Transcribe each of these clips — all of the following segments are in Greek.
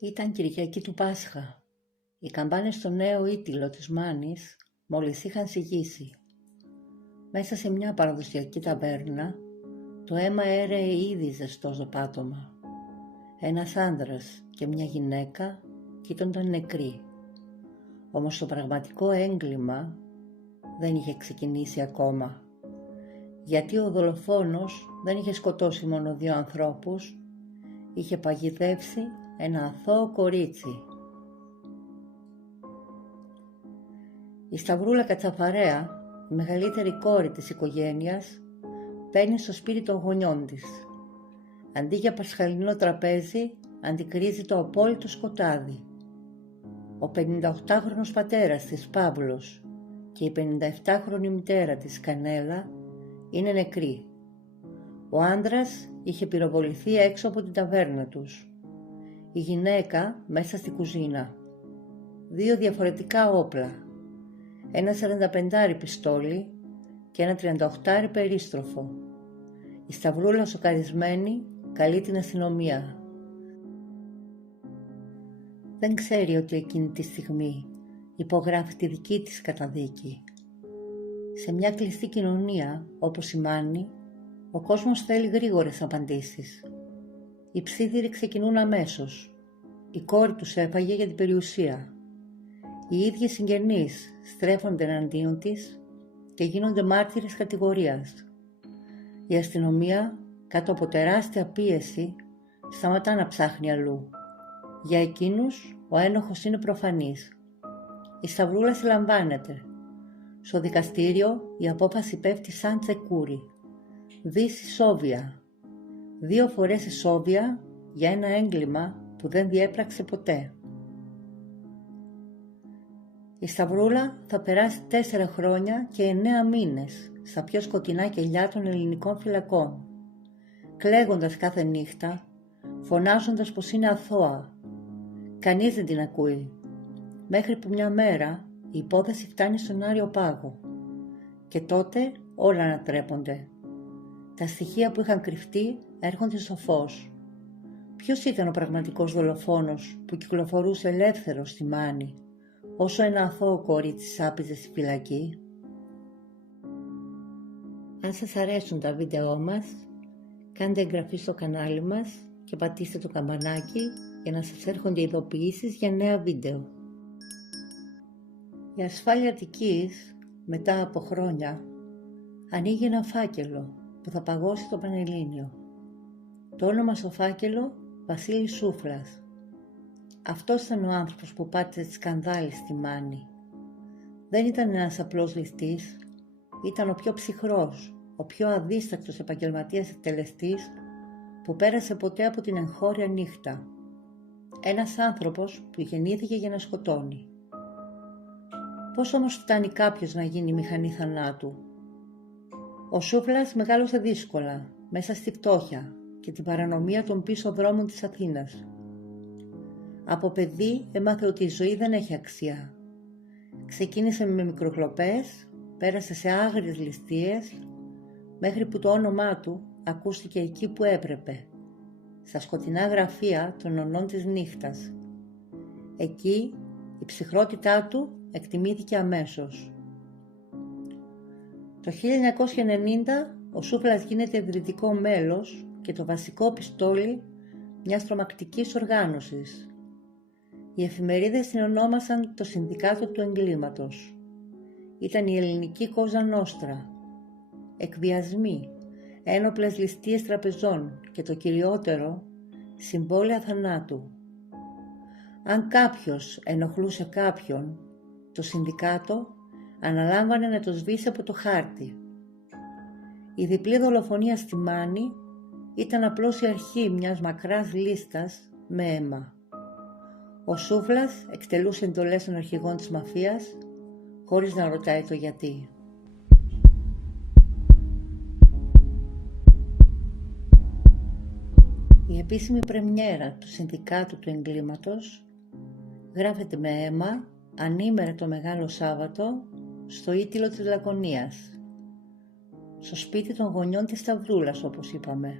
Ήταν Κυριακή του Πάσχα. Οι καμπάνες στο νέο ήτυλο της Μάνης μόλις είχαν συγγύσει. Μέσα σε μια παραδοσιακή ταβέρνα το αίμα έρεε ήδη ζεστό στο πάτωμα. Ένας άντρας και μια γυναίκα κοίτονταν νεκροί. Όμως το πραγματικό έγκλημα δεν είχε ξεκινήσει ακόμα, γιατί ο δολοφόνος δεν είχε σκοτώσει μόνο 2 ανθρώπους, είχε παγιδεύσει ένα αθώο κορίτσι. Η Σταυρούλα Κατσαφαρέα, η μεγαλύτερη κόρη της οικογένειας, μπαίνει στο σπίτι των γονιών της. Αντί για πασχαλινό τραπέζι, αντικρίζει το απόλυτο σκοτάδι. Ο 58χρονος πατέρας της Παύλος και η 57χρονη μητέρα της Κανέλα είναι νεκροί. Ο άντρας είχε πυροβοληθεί έξω από την ταβέρνα τους. Η γυναίκα μέσα στη κουζίνα. 2 διαφορετικά όπλα. Ένα 45 πιστόλι και ένα 38 περίστροφο. Η Σταυρούλα σοκαρισμένη καλεί την αστυνομία. Δεν ξέρει ότι εκείνη τη στιγμή υπογράφει τη δική της καταδίκη. Σε μια κλειστή κοινωνία όπως η Μάνη, ο κόσμος θέλει γρήγορες απαντήσεις. Οι ψίδηροι ξεκινούν αμέσως. Η κόρη τους έφαγε για την περιουσία. Οι ίδιοι συγγενείς στρέφονται εναντίον της και γίνονται μάρτυρες κατηγορίας. Η αστυνομία, κάτω από τεράστια πίεση, σταματά να ψάχνει αλλού. Για εκείνους ο ένοχος είναι προφανής. Η Σταυρούλα συλλαμβάνεται. Στο δικαστήριο η απόφαση πέφτει σαν τσεκούρι. Δις ισόβια. 2 φορές ισόβια για ένα έγκλημα που δεν διέπραξε ποτέ. Η Σταυρούλα θα περάσει 4 χρόνια και 9 μήνες στα πιο σκοτεινά κελιά των ελληνικών φυλακών, κλαίγοντας κάθε νύχτα, φωνάζοντας πως είναι αθώα. Κανείς δεν την ακούει, μέχρι που μια μέρα η υπόθεση φτάνει στον Άριο Πάγο. Και τότε όλα ανατρέπονται. Τα στοιχεία που είχαν κρυφτεί έρχονται στο φως. Ποιος ήταν ο πραγματικός δολοφόνος που κυκλοφορούσε ελεύθερος στη Μάνη, όσο ένα αθώο κορίτσι σάπιζε στη φυλακή? Αν σας αρέσουν τα βίντεό μας, κάντε εγγραφή στο κανάλι μας και πατήστε το καμπανάκι για να σας έρχονται ειδοποιήσεις για νέα βίντεο. Η ασφάλεια Αττικής, μετά από χρόνια, ανοίγει ένα φάκελο που θα παγώσει το Πανελλήνιο. Το όνομα στο φάκελο Βασίλης Σούφλας. Αυτός ήταν ο άνθρωπος που πάτησε τη σκανδάλη στη Μάνη. Δεν ήταν ένας απλός ληστής, ήταν ο πιο ψυχρός, ο πιο αδίστακτος επαγγελματίας εκτελεστής που πέρασε ποτέ από την εγχώρια νύχτα. Ένας άνθρωπος που γεννήθηκε για να σκοτώνει. Πώς όμως φτάνει κάποιος να γίνει μηχανή θανάτου? Ο Σούφλας μεγάλωσε δύσκολα, μέσα στη φτώχεια και την παρανομία των πίσω δρόμων της Αθήνας. Από παιδί έμαθε ότι η ζωή δεν έχει αξία. Ξεκίνησε με μικροκλοπές, πέρασε σε άγριες ληστείες, μέχρι που το όνομά του ακούστηκε εκεί που έπρεπε, στα σκοτεινά γραφεία των ονών της νύχτας. Εκεί η ψυχρότητά του εκτιμήθηκε αμέσως. Το 1990 ο Σούφλας γίνεται ιδρυτικό μέλος και το βασικό πιστόλι μιας τρομακτικής οργάνωσης. Οι εφημερίδες την ονόμασαν το Συνδικάτο του Εγκλήματος. Ήταν η ελληνική Κόζα Νόστρα. Εκβιασμοί, ένοπλες ληστείες τραπεζών και το κυριότερο, συμβόλαια θανάτου. Αν κάποιος ενοχλούσε κάποιον, το Συνδικάτο αναλάμβανε να το σβήσει από το χάρτη. Η διπλή δολοφονία στη Μάνη ήταν απλώς η αρχή μιας μακράς λίστας με αίμα. Ο Σούφλας εκτελούσε εντολές των αρχηγών της μαφίας χωρίς να ρωτάει το γιατί. Η επίσημη πρεμιέρα του Συνδικάτου του Εγκλήματος γράφεται με αίμα ανήμερα το Μεγάλο Σάββατο στο ήτυλο της Λακωνίας, στο σπίτι των γονιών της Σταυρούλας όπως είπαμε.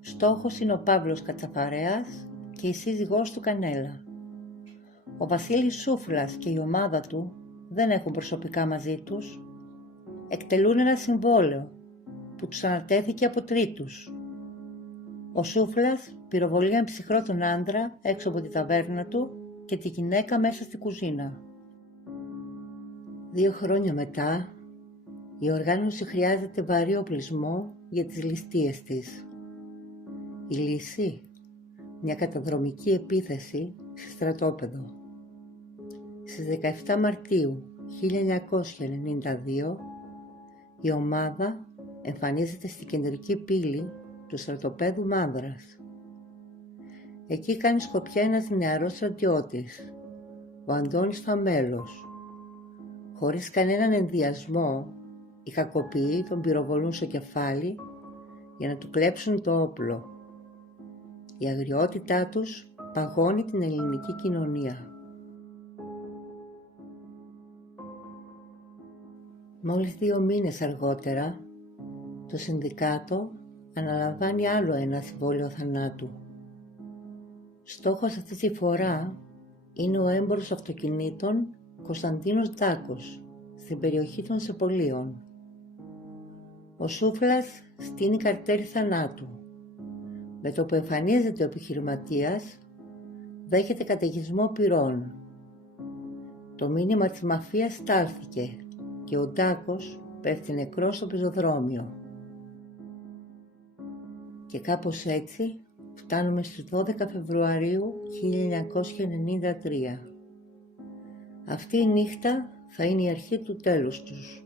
Στόχος είναι ο Παύλος Κατσαφαρέας και η σύζυγός του Κανέλα. Ο Βασίλης Σούφλας και η ομάδα του δεν έχουν προσωπικά μαζί τους. Εκτελούν ένα συμβόλαιο που τους ανατέθηκε από τρίτους. Ο Σούφλας πυροβολεί έναν ψυχρό τον άντρα έξω από τη ταβέρνα του και τη γυναίκα μέσα στη κουζίνα. 2 χρόνια μετά, η οργάνωση χρειάζεται βαρύ οπλισμό για τις ληστείες της. Η λύση: μια καταδρομική επίθεση σε στρατόπεδο. Στις 17 Μαρτίου 1992, η ομάδα εμφανίζεται στη κεντρική πύλη του στρατοπέδου Μάνδρας. Εκεί κάνει σκοπιά ένας νεαρός στρατιώτης, ο Αντώνης Φαμέλος. Χωρίς κανέναν ενδιασμό, οι κακοποιοί τον πυροβολούν στο κεφάλι για να του κλέψουν το όπλο. Η αγριότητά τους παγώνει την ελληνική κοινωνία. Μόλις 2 μήνες αργότερα, το Συνδικάτο αναλαμβάνει άλλο ένα συμβόλαιο θανάτου. Στόχος αυτή τη φορά είναι ο έμπορος αυτοκινήτων Κωνσταντίνος Ντάκος στην περιοχή των Σεπολίων. Ο Σούφλας στείνει καρτέλ θανάτου. Με το που εμφανίζεται ο επιχειρηματίας, δέχεται καταιγισμό πυρών. Το μήνυμα της μαφίας στάλθηκε και ο Ντάκος πέφτει νεκρός στο πεζοδρόμιο. Και κάπως έτσι φτάνουμε στις 12 Φεβρουαρίου 1993. Αυτή η νύχτα θα είναι η αρχή του τέλους τους.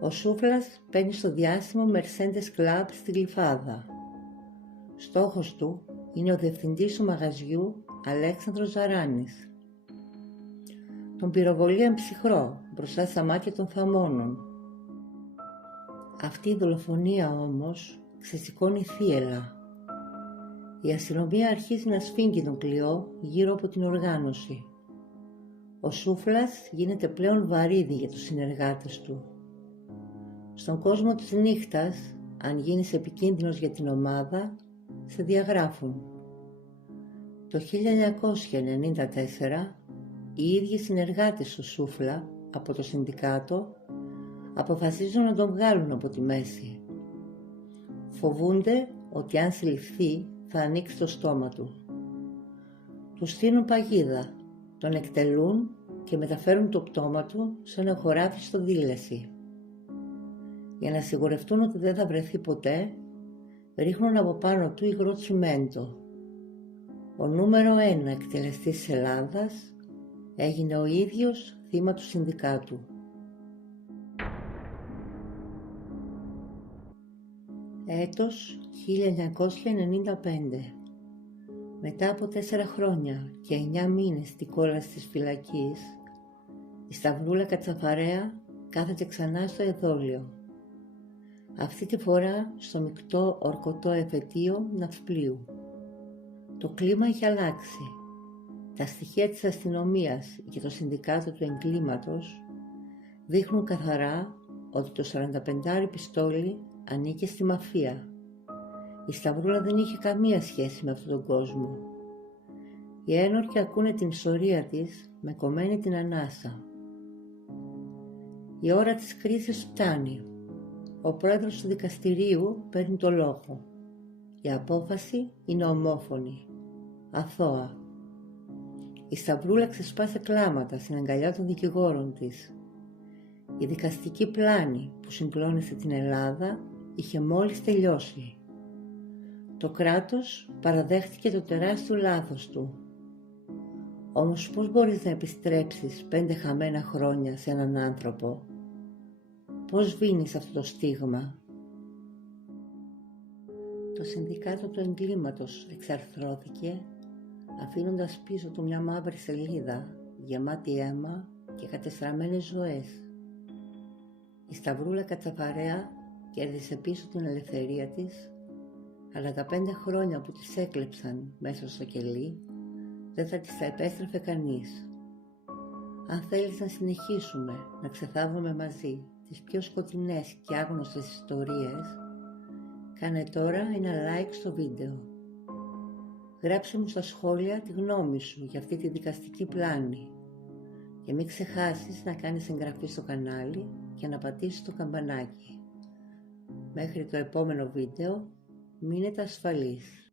Ο Σούφλας παίρνει στο διάσημο Mercedes Club στη Γλυφάδα. Στόχος του είναι ο διευθυντής του μαγαζιού Αλέξανδρος Ζαράνης. Τον πυροβολεί εν ψυχρό μπροστά στα μάτια των θαμώνων. Αυτή η δολοφονία όμως ξεσηκώνει θύελλα. Η αστυνομία αρχίζει να σφίγγει τον κλειό γύρω από την οργάνωση. Ο Σούφλας γίνεται πλέον βαρύδι για τους συνεργάτες του. Στον κόσμο της νύχτας, αν γίνεις επικίνδυνος για την ομάδα, σε διαγράφουν. Το 1994, οι ίδιοι συνεργάτες του Σούφλα από το Συνδικάτο αποφασίζουν να τον βγάλουν από τη μέση. Φοβούνται ότι αν συλληφθεί θα ανοίξει το στόμα του. Του στείλουν παγίδα, τον εκτελούν και μεταφέρουν το πτώμα του σε ένα χωράφι στο Δήλεση. Για να σιγουρευτούν ότι δεν θα βρεθεί ποτέ, ρίχνουν από πάνω του υγρό τσιμέντο. Ο νούμερο 1 εκτελεστής της Ελλάδας έγινε ο ίδιος θύμα του Συνδικάτου. Έτος 1995. Μετά από 4 χρόνια και 9 μήνες στην κόλαση της φυλακής, η Σταυρούλα Κατσαφαρέα κάθεται ξανά στο εδόλιο. Αυτή τη φορά στο μεικτό ορκωτό εφετείο ναυπλίου. Το κλίμα έχει αλλάξει. Τα στοιχεία της αστυνομίας και το Συνδικάτο του Εγκλήματος δείχνουν καθαρά ότι το 45 πιστόλι ανήκε στη μαφία. Η Σταυρούλα δεν είχε καμία σχέση με αυτόν τον κόσμο. Οι ένορκοι ακούνε την ιστορία της με κομμένη την ανάσα. Η ώρα της κρίσης φτάνει. Ο πρόεδρος του δικαστηρίου παίρνει το λόγο. Η απόφαση είναι ομόφωνη, αθώα. Η Σταυρούλα ξεσπάσε κλάματα στην αγκαλιά των δικηγόρων της. Η δικαστική πλάνη που συγκλώνησε την Ελλάδα είχε μόλις τελειώσει. Το κράτος παραδέχτηκε το τεράστιο λάθος του. Όμως πώς μπορείς να επιστρέψεις 5 χαμένα χρόνια σε έναν άνθρωπο? Πώς σβήνεις αυτό το στίγμα? Το Συνδικάτο του Εγκλήματος εξαρθρώθηκε, αφήνοντας πίσω του μια μαύρη σελίδα γεμάτη αίμα και κατεστραμμένες ζωές. Η Σταυρούλα Κατσαφαρέα κέρδισε πίσω την ελευθερία της, αλλά τα 5 χρόνια που της έκλεψαν μέσα στο κελί δεν θα της τα επέστρεφε κανείς. Αν θέλεις να συνεχίσουμε να ξεθάβουμε μαζί τις πιο σκοτεινές και άγνωστες ιστορίες, κάνε τώρα ένα like στο βίντεο. Γράψε μου στα σχόλια τη γνώμη σου για αυτή τη δικαστική πλάνη και μην ξεχάσεις να κάνεις εγγραφή στο κανάλι και να πατήσεις το καμπανάκι. Μέχρι το επόμενο βίντεο, μείνετε ασφαλείς.